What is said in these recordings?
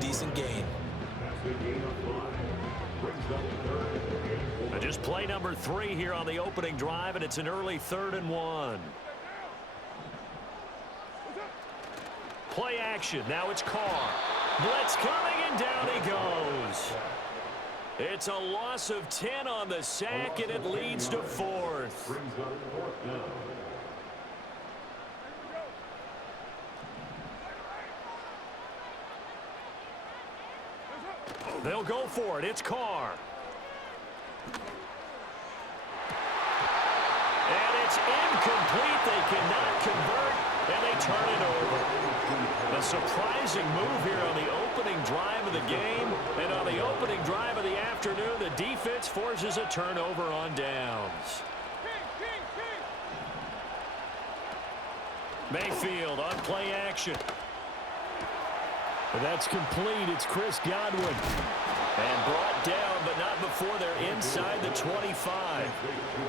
decent gain. Just play number 3 here on the opening drive, and it's an early 3rd and 1. Play action. Now it's Carr. Blitz coming, and down he goes. It's a loss of 10 on the sack, and it leads to 4th. They'll go for it. It's Carr. And it's incomplete. They cannot convert, and they turn it over. A surprising move here on the opening drive of the game. And on the opening drive of the afternoon, the defense forces a turnover on downs. Mayfield on play action. But that's complete. It's Chris Godwin. And brought down, but not before they're inside the 25.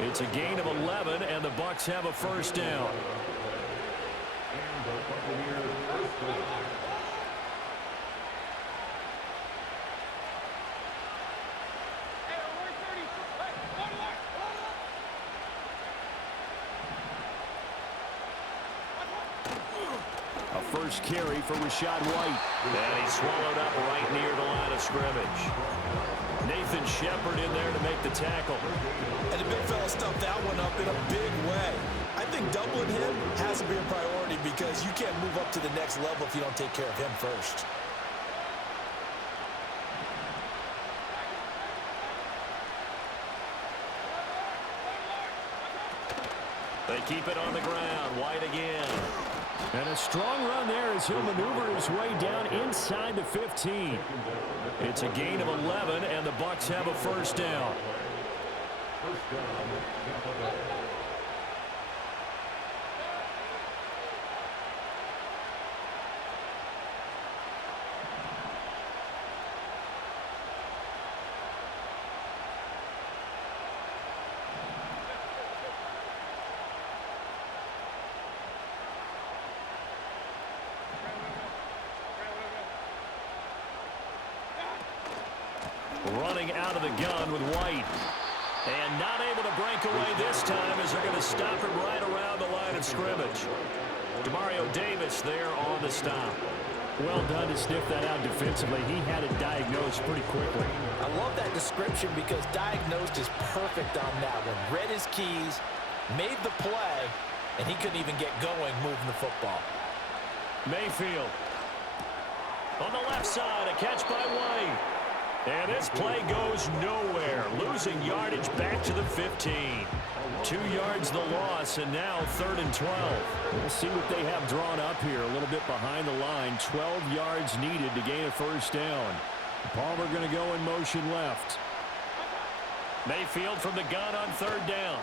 It's a gain of 11, and the Bucs have a first down. First carry for Rachaad White. And he's swallowed up right near the line of scrimmage. Nathan Shepard in there to make the tackle. And the big fella stuffed that one up in a big way. I think doubling him has to be a priority because you can't move up to the next level if you don't take care of him first. They keep it on the ground. White again. And a strong run there as he'll maneuver his way down inside the 15. It's a gain of 11, and the Bucs have a first down. Running out of the gun with White. And not able to break away this time as they're going to stop him right around the line of scrimmage. Demario Davis there on the stop. Well done to sniff that out defensively. He had it diagnosed pretty quickly. I love that description because diagnosed is perfect on that one. Read his keys, made the play, and he couldn't even get going moving the football. Mayfield. On the left side, a catch by White. And this play goes nowhere. Losing yardage back to the 15. 2 yards the loss, and now 3rd and 12. We'll see what they have drawn up here. A little bit behind the line. 12 yards needed to gain a first down. Palmer going to go in motion left. Mayfield from the gun on 3rd down.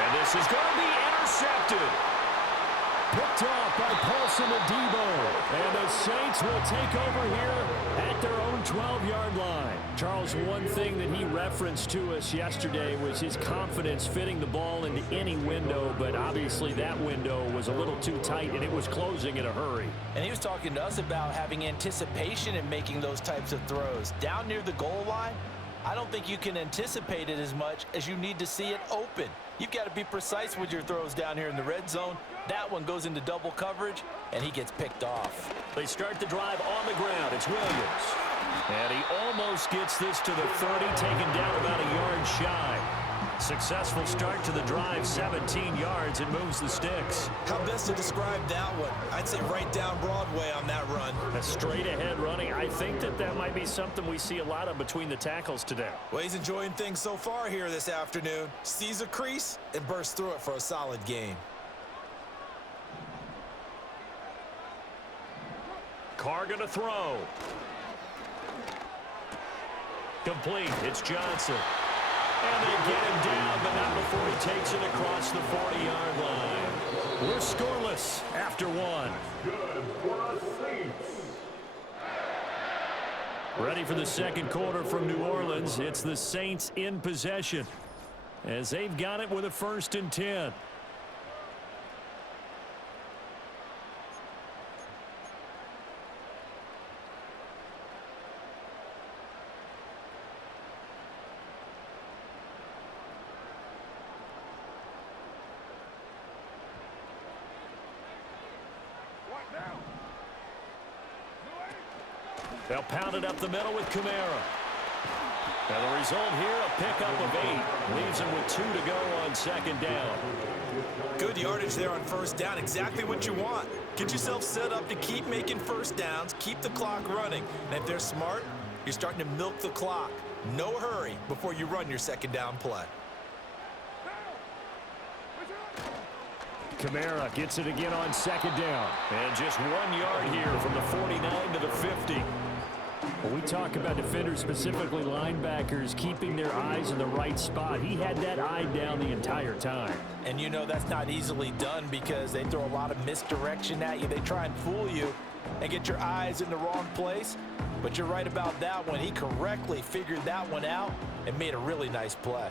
And this is going to be intercepted. Picked off by Paulson Adebo. And the Saints will take over here at their own 12-yard line. Charles, one thing that he referenced to us yesterday was his confidence fitting the ball into any window, but obviously that window was a little too tight, and it was closing in a hurry. And he was talking to us about having anticipation in making those types of throws. Down near the goal line, I don't think you can anticipate it as much as you need to see it open. You've got to be precise with your throws down here in the red zone. That one goes into double coverage, and he gets picked off. They start the drive on the ground. It's Williams. And he almost gets this to the 30, taken down about a yard shy. Successful start to the drive, 17 yards. It moves the sticks. How best to describe that one? I'd say right down Broadway on that run. A straight-ahead running. I think that might be something we see a lot of between the tackles today. Well, he's enjoying things so far here this afternoon. Sees a crease and bursts through it for a solid gain. Carr going to throw. Complete. It's Johnson. And they get him down, but not before he takes it across the 40-yard line. We're scoreless after one. Ready for the second quarter from New Orleans. It's the Saints in possession as they've got it with a 1st and 10. They'll pound it up the middle with Kamara. And the result here, a pickup of 8. Leaves him with 2 to go on second down. Good yardage there on first down. Exactly what you want. Get yourself set up to keep making first downs, keep the clock running. And if they're smart, you're starting to milk the clock. No hurry before you run your second down play. Kamara gets it again on second down. And just 1 yard here from the 49 to the 50. When we talk about defenders, specifically linebackers, keeping their eyes in the right spot, he had that eye down the entire time. And you know that's not easily done because they throw a lot of misdirection at you. They try and fool you and get your eyes in the wrong place. But you're right about that one. He correctly figured that one out and made a really nice play.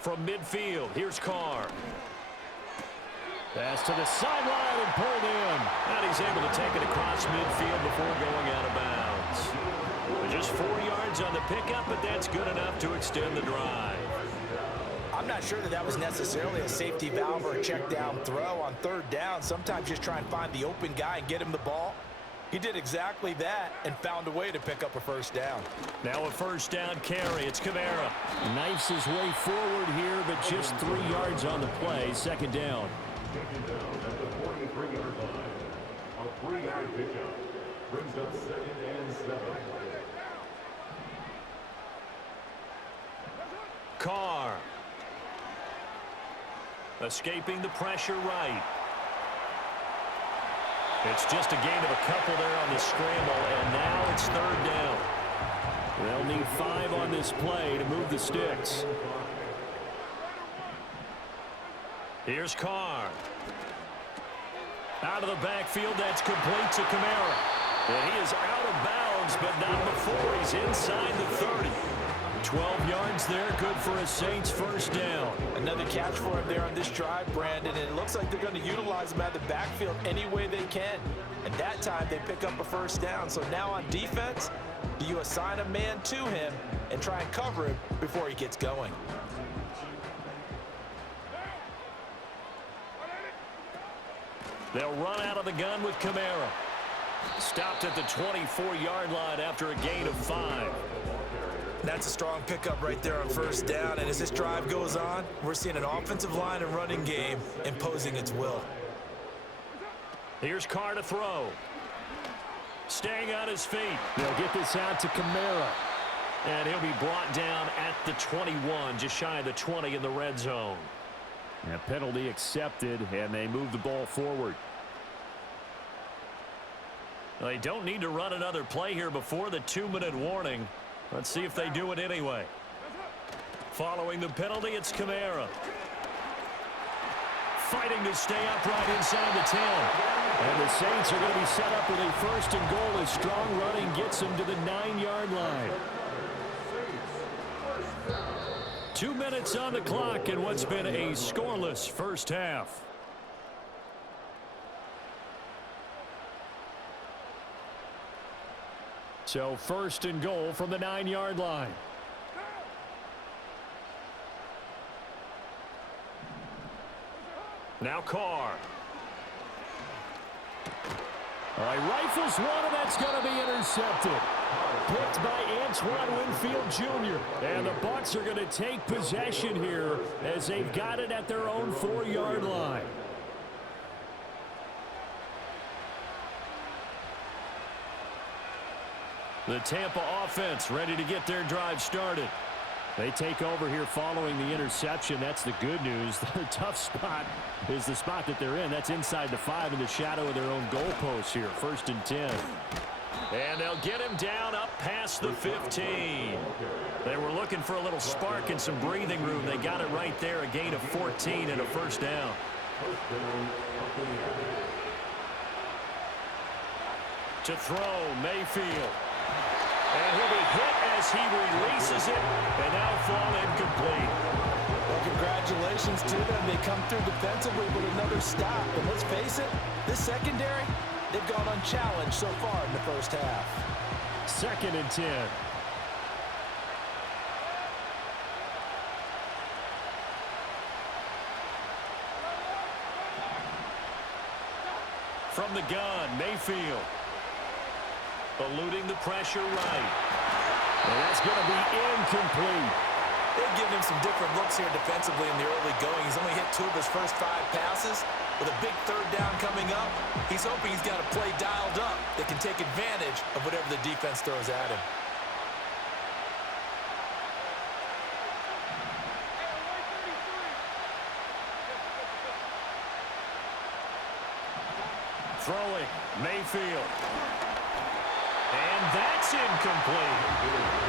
From midfield, here's Carr. Pass to the sideline and pulled in. And he's able to take it across midfield before going out of bounds. Just 4 yards on the pickup, but that's good enough to extend the drive. I'm not sure that was necessarily a safety valve or a check down throw on third down. Sometimes just try and find the open guy and get him the ball. He did exactly that and found a way to pick up a first down. Now a first down carry. It's Kamara. Knifes his way forward here, but just 3 yards on the play. Second down. Taken down at the 43-yard line. A 3-yard pickup brings up 2nd and 7. Carr. Escaping the pressure right. It's just a gain of a couple there on the scramble, and now it's third down. They'll need 5 on this play to move the sticks. Here's Carr. Out of the backfield, that's complete to Kamara. And he is out of bounds, but not before he's inside the 30. 12 yards there, good for a Saints first down. Another catch for him there on this drive, Brandon, and it looks like they're going to utilize him out of the backfield any way they can. And that time they pick up a first down. So now on defense, do you assign a man to him and try and cover him before he gets going? They'll run out of the gun with Kamara. Stopped at the 24-yard line after a gain of 5. That's a strong pickup right there on first down. And as this drive goes on, we're seeing an offensive line and running game imposing its will. Here's Carr to throw. Staying on his feet. They'll get this out to Kamara. And he'll be brought down at the 21, just shy of the 20 in the red zone. A penalty accepted, and they move the ball forward. They don't need to run another play here before the 2-minute warning. Let's see if they do it anyway. Following the penalty, it's Kamara. Fighting to stay upright inside the 10. And the Saints are going to be set up with a first and goal as strong running gets them to the 9-yard line. 2 minutes on the clock in what's been a scoreless first half. So first and goal from the 9-yard line. Now Carr. All right, rifles one, and that's going to be intercepted. Picked by Antoine Winfield Jr. And the Bucs are going to take possession here as they've got it at their own 4-yard line. The Tampa offense ready to get their drive started. They take over here following the interception. That's the good news. The tough spot is the spot that they're in. That's inside the 5 in the shadow of their own goalpost here. First and 10. And they'll get him down up past the 15. They were looking for a little spark and some breathing room. They got it right there, a gain of 14 and a first down. To throw, Mayfield. And he'll be hit as he releases it, and now fall incomplete. Well, congratulations to them. They come through defensively with another stop. And let's face it, this secondary, they've gone unchallenged so far in the first half. Second and 10. From the gun, Mayfield. Eluding the pressure right. And that's going to be incomplete. They've given him some different looks here defensively in the early going. He's only hit 2 of his first 5 passes. With a big third down coming up, he's hoping he's got a play dialed up that can take advantage of whatever the defense throws at him. Throwing, Mayfield. And that's incomplete.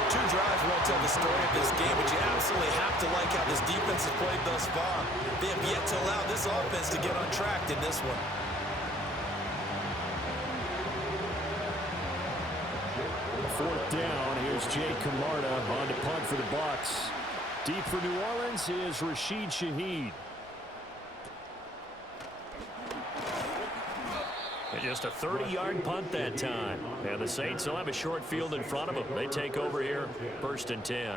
2 drives won't tell the story of this game, but you absolutely have to like how this defense has played thus far. They have yet to allow this offense to get on track in this one. Fourth down, here's Jay Camarda on to punt for the Bucs. Deep for New Orleans is Rashid Shaheed. Just a 30-yard punt that time. And the Saints will have a short field in front of them. They take over here, 1st and 10.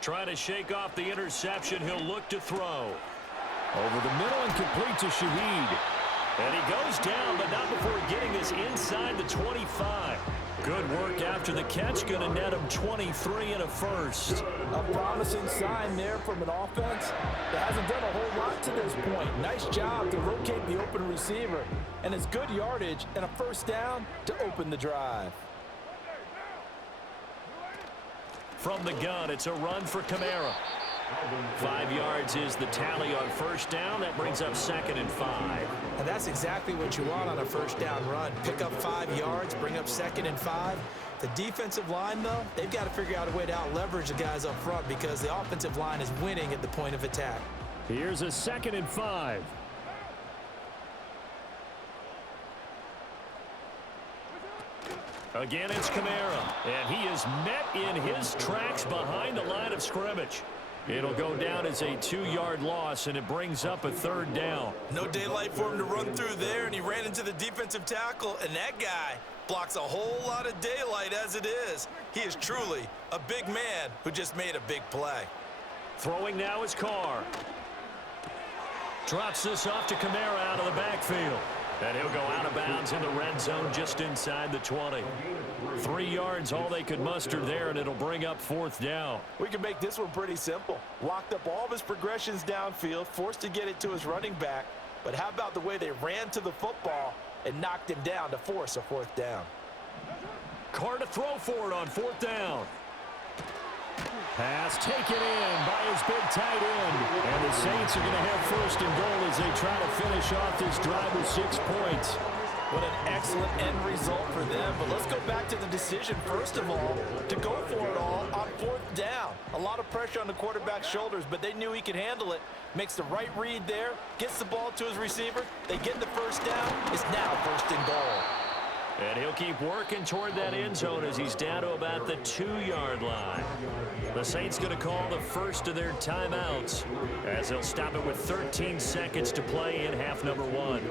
Trying to shake off the interception. He'll look to throw. Over the middle and complete to Shaheed. And he goes down, but not before getting this inside the 25. Good work after the catch. Going to net him 23 and a first. A promising sign there from an offense that hasn't done a whole lot to this point. Nice job to locate the open receiver. And it's good yardage and a first down to open the drive. From the gun, it's a run for Kamara. 5 yards is the tally on first down. That brings up 2nd and 5. And that's exactly what you want on a first down run. Pick up 5 yards, bring up 2nd and 5. The defensive line, though, they've got to figure out a way to out-leverage the guys up front because the offensive line is winning at the point of attack. Here's a 2nd and 5. Again, it's Kamara, and he is met in his tracks behind the line of scrimmage. It'll go down as a 2-yard loss, and it brings up a 3rd down. No daylight for him to run through there, and he ran into the defensive tackle, and that guy blocks a whole lot of daylight as it is. He is truly a big man who just made a big play. Throwing now is Carr. Drops this off to Kamara out of the backfield. And he'll go out of bounds in the red zone just inside the 20. 3 yards, all they could muster there, and it'll bring up 4th down. We can make this one pretty simple. Locked up all of his progressions downfield, forced to get it to his running back. But how about the way they ran to the football and knocked him down to force a 4th down? Carr to throw for it on 4th down. Pass taken in by his big tight end. And the Saints are going to have 1st and goal as they try to finish off this drive with 6 points. What an excellent end result for them. But let's go back to the decision, first of all, to go for it all on 4th down. A lot of pressure on the quarterback's shoulders, but they knew he could handle it. Makes the right read there, gets the ball to his receiver. They get the first down. It's now 1st and goal. And he'll keep working toward that end zone as he's down to about the 2-yard line. The Saints going to call the first of their timeouts as they'll stop it with 13 seconds to play in half number 1.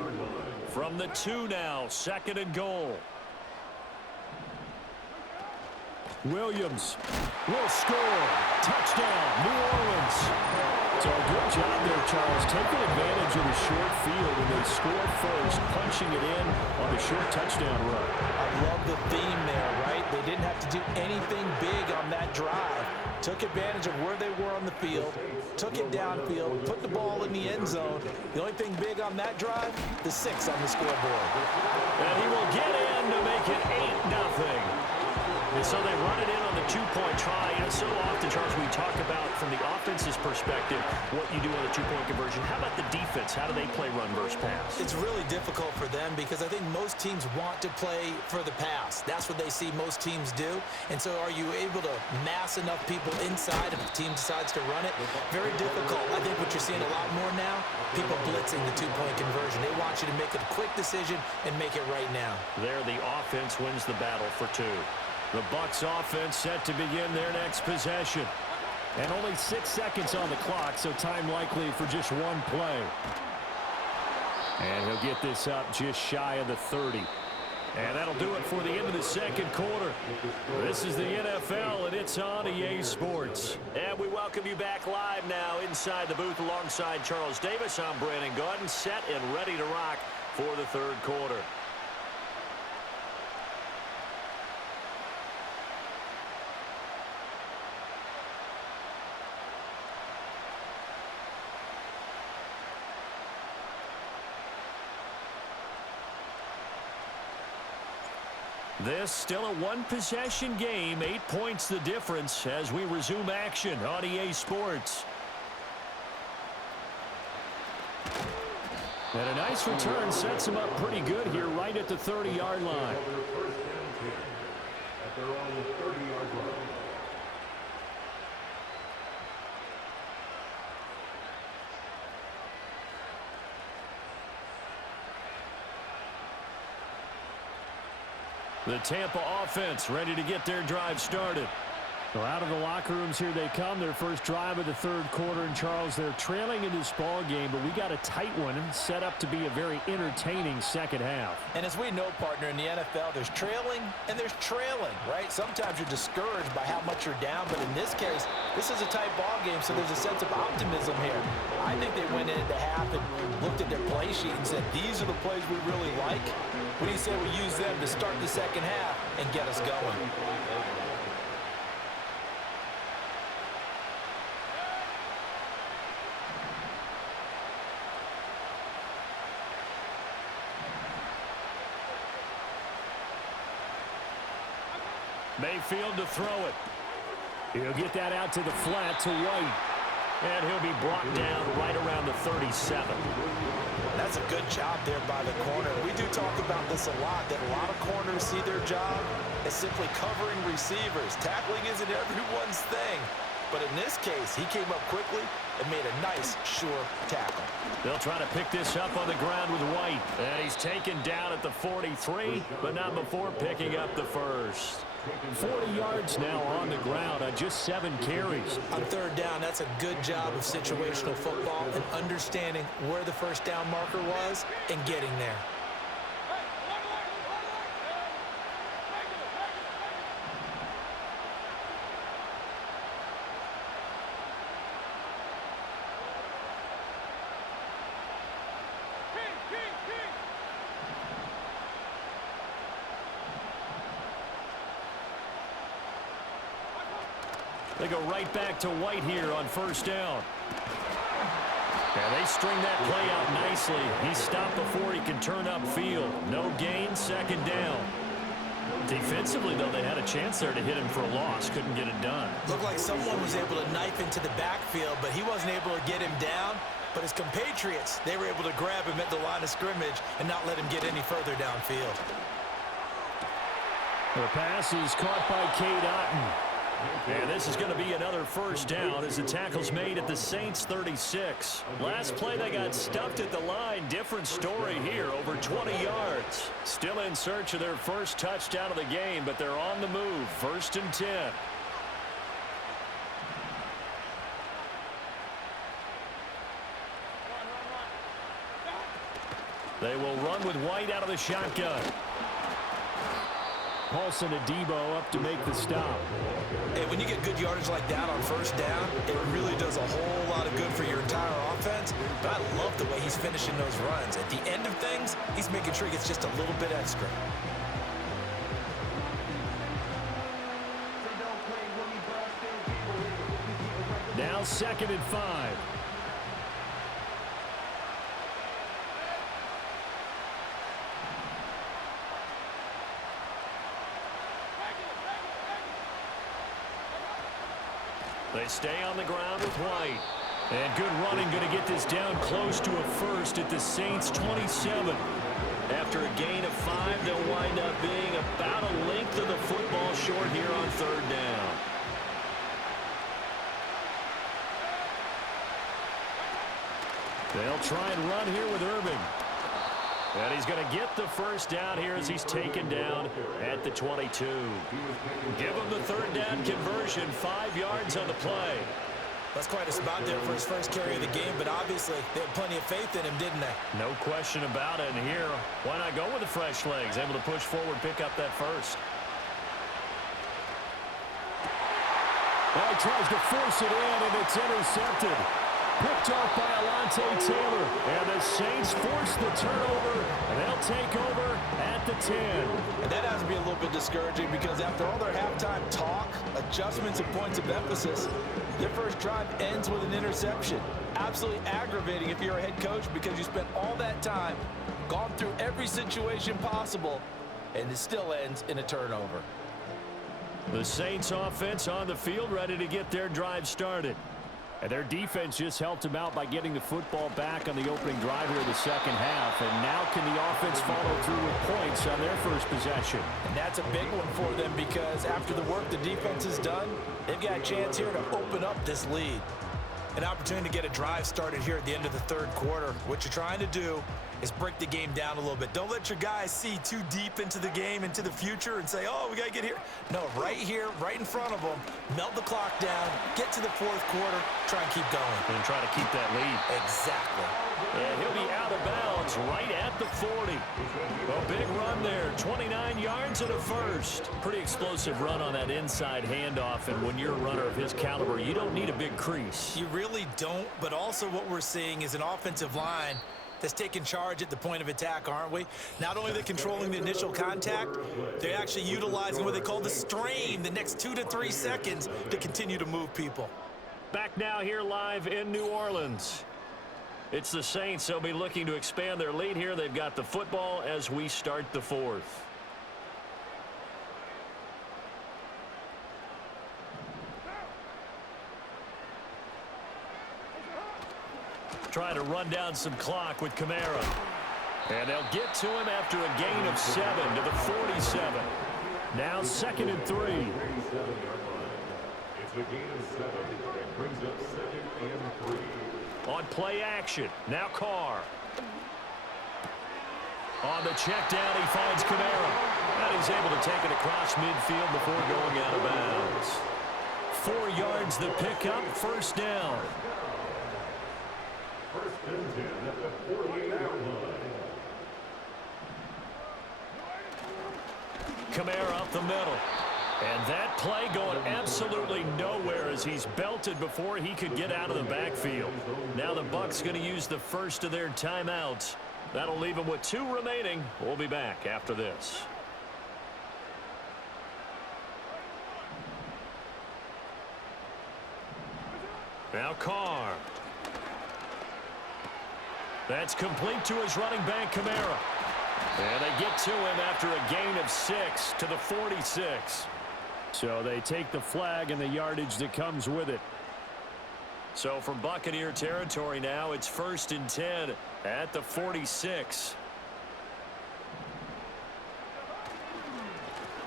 From the 2 now, 2nd and goal. Williams will score. Touchdown, New Orleans. So a good job there, Charles, taking advantage of the short field when they score first, punching it in on the short touchdown run. I love the theme there, right? They didn't have to do anything big on that drive. Took advantage of where they were on the field, took it downfield, put the ball in the end zone. The only thing big on that drive, the 6 on the scoreboard. And he will get in to make it 8-0. And so they run it in on the 2-point try. You know, so often, Charles, we talk about from the offense's perspective what you do on the 2-point conversion. How about the defense? How do they play run versus pass? It's really difficult for them because I think most teams want to play for the pass. That's what they see most teams do. And so are you able to mass enough people inside if the team decides to run it? Very difficult. I think what you're seeing a lot more now, people blitzing the 2-point conversion. They want you to make a quick decision and make it right now. There, the offense wins the battle for 2. The Bucs offense set to begin their next possession. And only 6 seconds on the clock, so time likely for just one play. And he'll get this up just shy of the 30. And that'll do it for the end of the second quarter. This is the NFL, and it's on EA Sports. And we welcome you back live now inside the booth alongside Charles Davis. I'm Brandon Gaudin, set and ready to rock for the third quarter. This still a one-possession game, 8 points the difference as we resume action on EA Sports. And a nice return sets him up pretty good here right at the 30-yard line. The Tampa offense ready to get their drive started. So out of the locker rooms here they come. Their first drive of the third quarter. And Charles, they're trailing in this ball game, but we got a tight one set up to be a very entertaining second half. And as we know, partner, in the NFL, there's trailing and there's trailing, right? Sometimes you're discouraged by how much you're down, but in this case, this is a tight ball game, so there's a sense of optimism here. I think they went into half and looked at their play sheet and said, these are the plays we really like. What do you say we use them to start the second half and get us going? Mayfield to throw it. He'll get that out to the flat to White. And he'll be brought down right around the 37. That's a good job there by the corner. We do talk about this a lot, that a lot of corners see their job as simply covering receivers. Tackling isn't everyone's thing. But in this case, he came up quickly and made a nice, sure tackle. They'll try to pick this up on the ground with White. And he's taken down at the 43, but not before picking up the first. 40 yards now on the ground on just 7 carries. On third down, that's a good job of situational football and understanding where the first down marker was and getting there. They go right back to White here on first down. And they string that play out nicely. He's stopped before he can turn upfield. No gain, second down. Defensively, though, they had a chance there to hit him for a loss. Couldn't get it done. Looked like someone was able to knife into the backfield, but he wasn't able to get him down. But his compatriots, they were able to grab him at the line of scrimmage and not let him get any further downfield. The pass is caught by Cade Otton. And this is going to be another first down as the tackle's made at the Saints 36. Last play they got stuffed at the line. Different story here, over 20 yards. Still in search of their first touchdown of the game, but they're on the move. 1st and 10. They will run with White out of the shotgun. Paulson and Debo up to make the stop. Hey, when you get good yardage like that on first down, it really does a whole lot of good for your entire offense. But I love the way he's finishing those runs. At the end of things, he's making sure he gets just a little bit extra. Now 2nd and 5. They stay on the ground with White. And good running, going to get this down close to a first at the Saints 27. After a gain of 5, they'll wind up being about a length of the football short here on third down. They'll try and run here with Irving. And he's going to get the first down here as he's taken down at the 22. Give him the third down conversion, 5 yards on the play. That's quite a spot there for his first carry of the game, but obviously they had plenty of faith in him, didn't they? No question about it. And here, why not go with the fresh legs? Able to push forward, pick up that first. Well, he tries to force it in, and it's intercepted. Picked off by Alontae Taylor. And the Saints force the turnover, and they'll take over at the 10. And that has to be a little bit discouraging because after all their halftime talk, adjustments, and points of emphasis, their first drive ends with an interception. Absolutely aggravating if you're a head coach because you spent all that time, gone through every situation possible, and it still ends in a turnover. The Saints offense on the field, ready to get their drive started. And their defense just helped them out by getting the football back on the opening drive here in the second half. And now can the offense follow through with points on their first possession? And that's a big one for them because after the work the defense has done, they've got a chance here to open up this lead. An opportunity to get a drive started here at the end of the third quarter. What you're trying to do is break the game down a little bit. Don't let your guys see too deep into the game, into the future, and say, oh, we got to get here. No, right here, right in front of them, melt the clock down, get to the fourth quarter, try and keep going. And try to keep that lead. Exactly. And he'll be out of bounds right at the 40. A big run there, 29 yards and a first. Pretty explosive run on that inside handoff, and when you're a runner of his caliber, you don't need a big crease. You really don't, but also what we're seeing is an offensive line that's taking charge at the point of attack, aren't we? Not only are they controlling the initial contact, they're actually utilizing what they call the strain, the next 2 to 3 seconds, to continue to move people. Back now here live in New Orleans. It's the Saints. They'll be looking to expand their lead here. They've got the football as we start the fourth. Trying to run down some clock with Kamara. And they'll get to him after a gain of 7 to the 47. Now 2nd and 3. It's a gain of 7. It brings up 2nd and 3. On play action. Now Carr. On the check down, he finds Kamara. And he's able to take it across midfield before going out of bounds. 4 yards the pickup, first down. First and 10 at the 48-yard line. Kamara up the middle. And that play going absolutely nowhere as he's belted before he could get out of the backfield. Now the Bucs going to use the first of their timeouts. That'll leave them with 2 remaining. We'll be back after this. Now Carr. That's complete to his running back, Kamara. And they get to him after a gain of 6 to the 46. So they take the flag and the yardage that comes with it. So from Buccaneer territory now, it's 1st and 10 at the 46.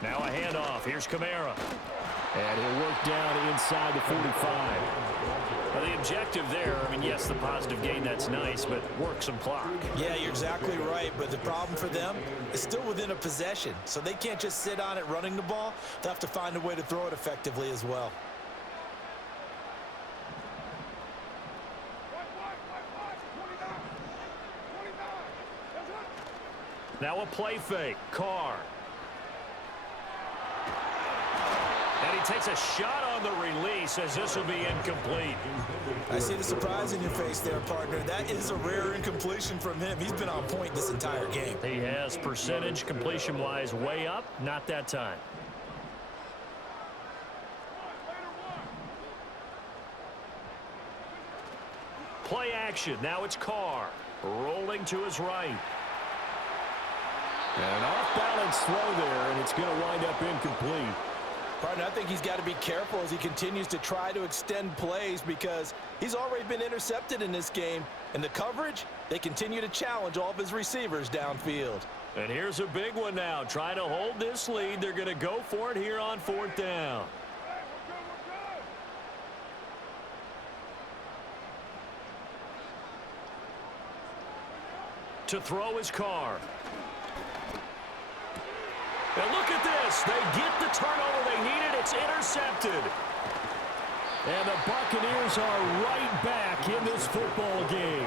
Now a handoff. Here's Kamara. And he'll work down inside the 45. Well, the objective there, I mean, yes, the positive gain, that's nice, but work some clock. Yeah, you're exactly right, but the problem for them is still within a possession, so they can't just sit on it running the ball. They'll have to find a way to throw it effectively as well. Now a play fake. Carr. And he takes a shot on the release as this will be incomplete. I see the surprise in your face there, partner. That is a rare incompletion from him. He's been on point this entire game. He has percentage completion-wise way up. Not that time. Play action. Now it's Carr. Rolling to his right. An off-balance throw there, and it's going to wind up incomplete. Partner, I think he's got to be careful as he continues to try to extend plays because he's already been intercepted in this game. And the coverage, they continue to challenge all of his receivers downfield. And here's a big one now. Trying to hold this lead. They're going to go for it here on 4th down. To throw his Carr. And look at this. They get the turnover they needed. It's intercepted. And the Buccaneers are right back in this football game.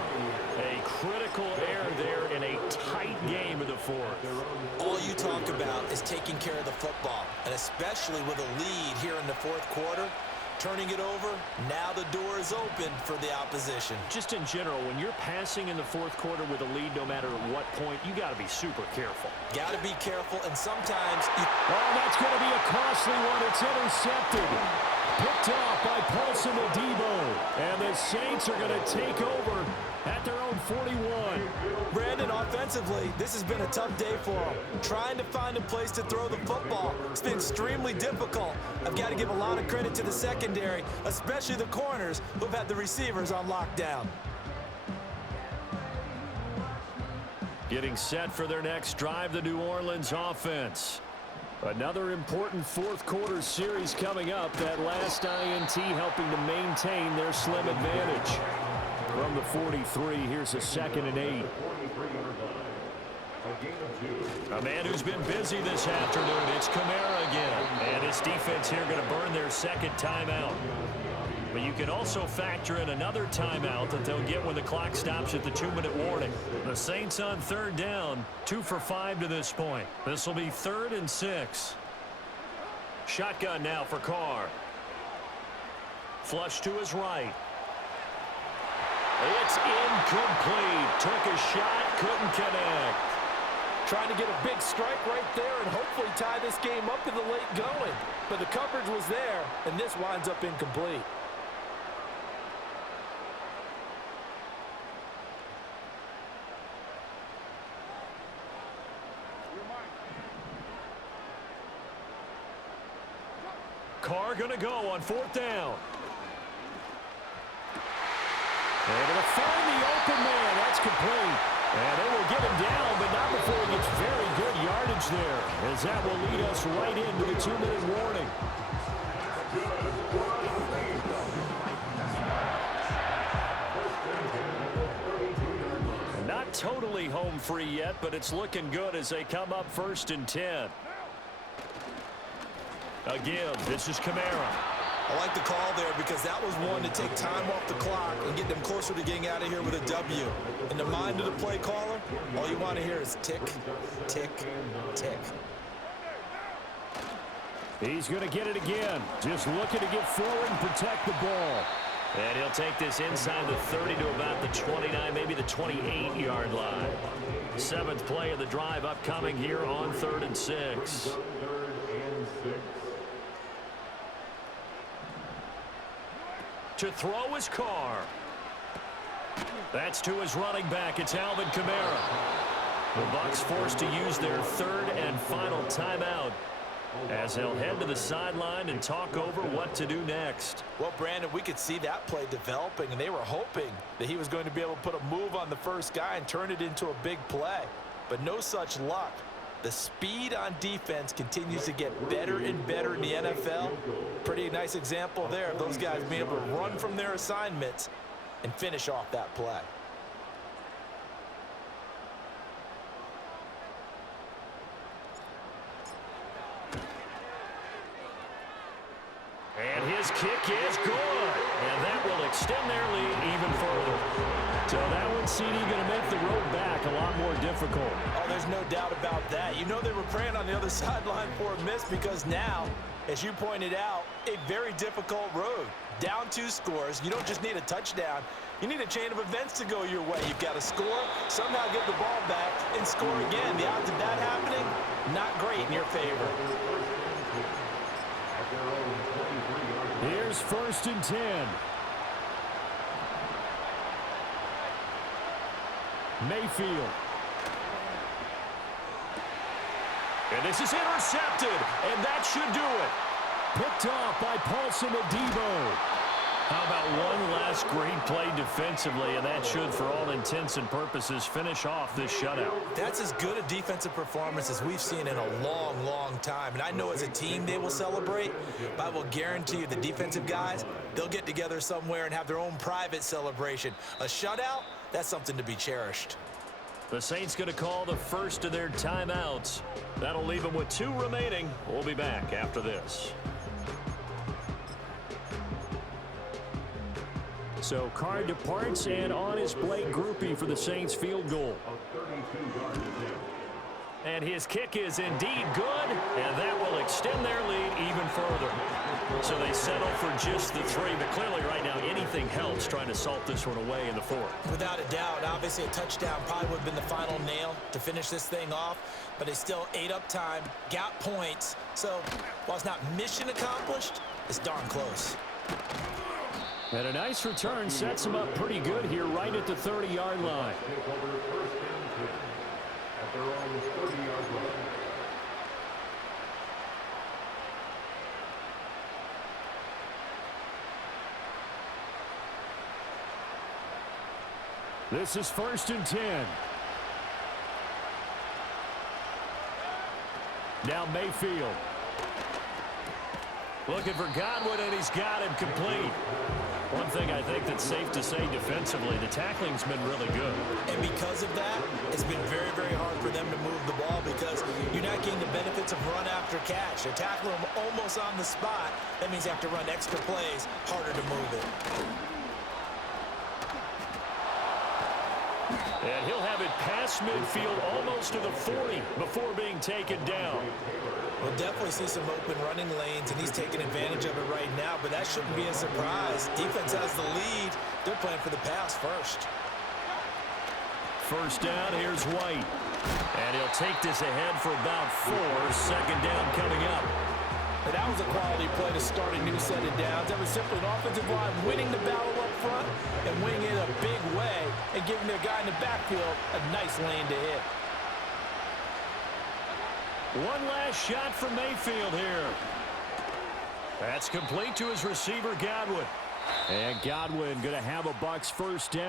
A critical error there in a tight game in the fourth. All you talk about is taking care of the football, and especially with a lead here in the fourth quarter. Turning it over, now the door is open for the opposition. Just in general, when you're passing in the fourth quarter with a lead, no matter at what point, you got to be super careful. Got to be careful, and sometimes you... Oh, that's going to be a costly one. It's intercepted. Picked off by Paulson Adebo. And the Saints are going to take over at their own 41. Brandon, offensively, this has been a tough day for them. Trying to find a place to throw the football. It's been extremely difficult. I've got to give a lot of credit to the secondary, especially the corners who've had the receivers on lockdown. Getting set for their next drive, the New Orleans offense. Another important fourth quarter series coming up. That last INT helping to maintain their slim advantage. From the 43, here's a 2nd and 8. A man who's been busy this afternoon, it's Kamara again. And his defense here going to burn their second timeout. But you can also factor in another timeout that they'll get when the clock stops at the 2-minute warning. The Saints on third down, 2 for 5 to this point. This will be 3rd and 6. Shotgun now for Carr. Flush to his right. It's incomplete. Took a shot, couldn't connect. Trying to get a big strike right there and hopefully tie this game up in the late going. But the coverage was there, and this winds up incomplete. Carr going to go on 4th down. Able to find the open man. That's complete. And they will get him down, but not before he gets very good yardage there, as that will lead us right into the 2-minute warning. Not totally home free yet, but it's looking good as they come up 1st and 10. Again, this is Kamara. I like the call there because that was one to take time off the clock and get them closer to getting out of here with a W. In the mind of the play caller, all you want to hear is tick, tick, tick. He's going to get it again. Just looking to get forward and protect the ball. And he'll take this inside the 30 to about the 29, maybe the 28-yard line. 7th play of the drive upcoming here on 3rd and 6. To throw his Carr. That's to his running back. It's Alvin Kamara. The Bucs forced to use their 3rd and final timeout as they'll head to the sideline and talk over what to do next. Well, Brandon, we could see that play developing, and they were hoping that he was going to be able to put a move on the first guy and turn it into a big play. But no such luck. The speed on defense continues to get better and better in the NFL. Pretty nice example there of those guys being able to run from their assignments and finish off that play. And his kick is good. And that will extend their lead even further. So that one, CD, going to make the road back a lot more difficult. Oh, there's no doubt about that. You know they were praying on the other sideline for a miss because now, as you pointed out, a very difficult road. Down 2 scores. You don't just need a touchdown. You need a chain of events to go your way. You've got to score, somehow get the ball back, and score again. The odds of that happening, not great in your favor. Here's 1st and 10. Mayfield. And this is intercepted, and that should do it. Picked off by Paulson Adebo. How about one last great play defensively, and that should, for all intents and purposes, finish off this shutout. That's as good a defensive performance as we've seen in a long, long time. And I know as a team they will celebrate, but I will guarantee you the defensive guys, they'll get together somewhere and have their own private celebration. A shutout, that's something to be cherished. The Saints going to call the first of their timeouts. That'll leave them with 2 remaining. We'll be back after this. So Card departs, and on is Blake Groupie for the Saints field goal. And his kick is indeed good, and that will extend their lead even further. So they settle for just the 3, but clearly right now anything helps trying to salt this one away in the 4th. Without a doubt, obviously a touchdown probably would have been the final nail to finish this thing off, but they still ate up time, got points. So while it's not mission accomplished, it's darn close. And a nice return sets him up pretty good here right at the 30-yard line. This is 1st and 10. Now Mayfield. Looking for Godwin, and he's got him complete. One thing I think that's safe to say defensively, the tackling's been really good. And because of that, it's been very, very hard for them to move the ball because you're not getting the benefits of run after catch. They're tackling them almost on the spot. That means you have to run extra plays, harder to move it. And he'll have it past midfield almost to the 40 before being taken down. We'll definitely see some open running lanes, and he's taking advantage of it right now, but that shouldn't be a surprise. Defense has the lead. They're playing for the pass first. First down, here's White. And he'll take this ahead for about 4. Second down coming up. And that was a quality play to start a new set of downs. That was simply an offensive line winning the battle up front and winning it a big way and giving their guy in the backfield a nice lane to hit. One last shot from Mayfield here. That's complete to his receiver, Godwin. And Godwin going to have a Bucs first down.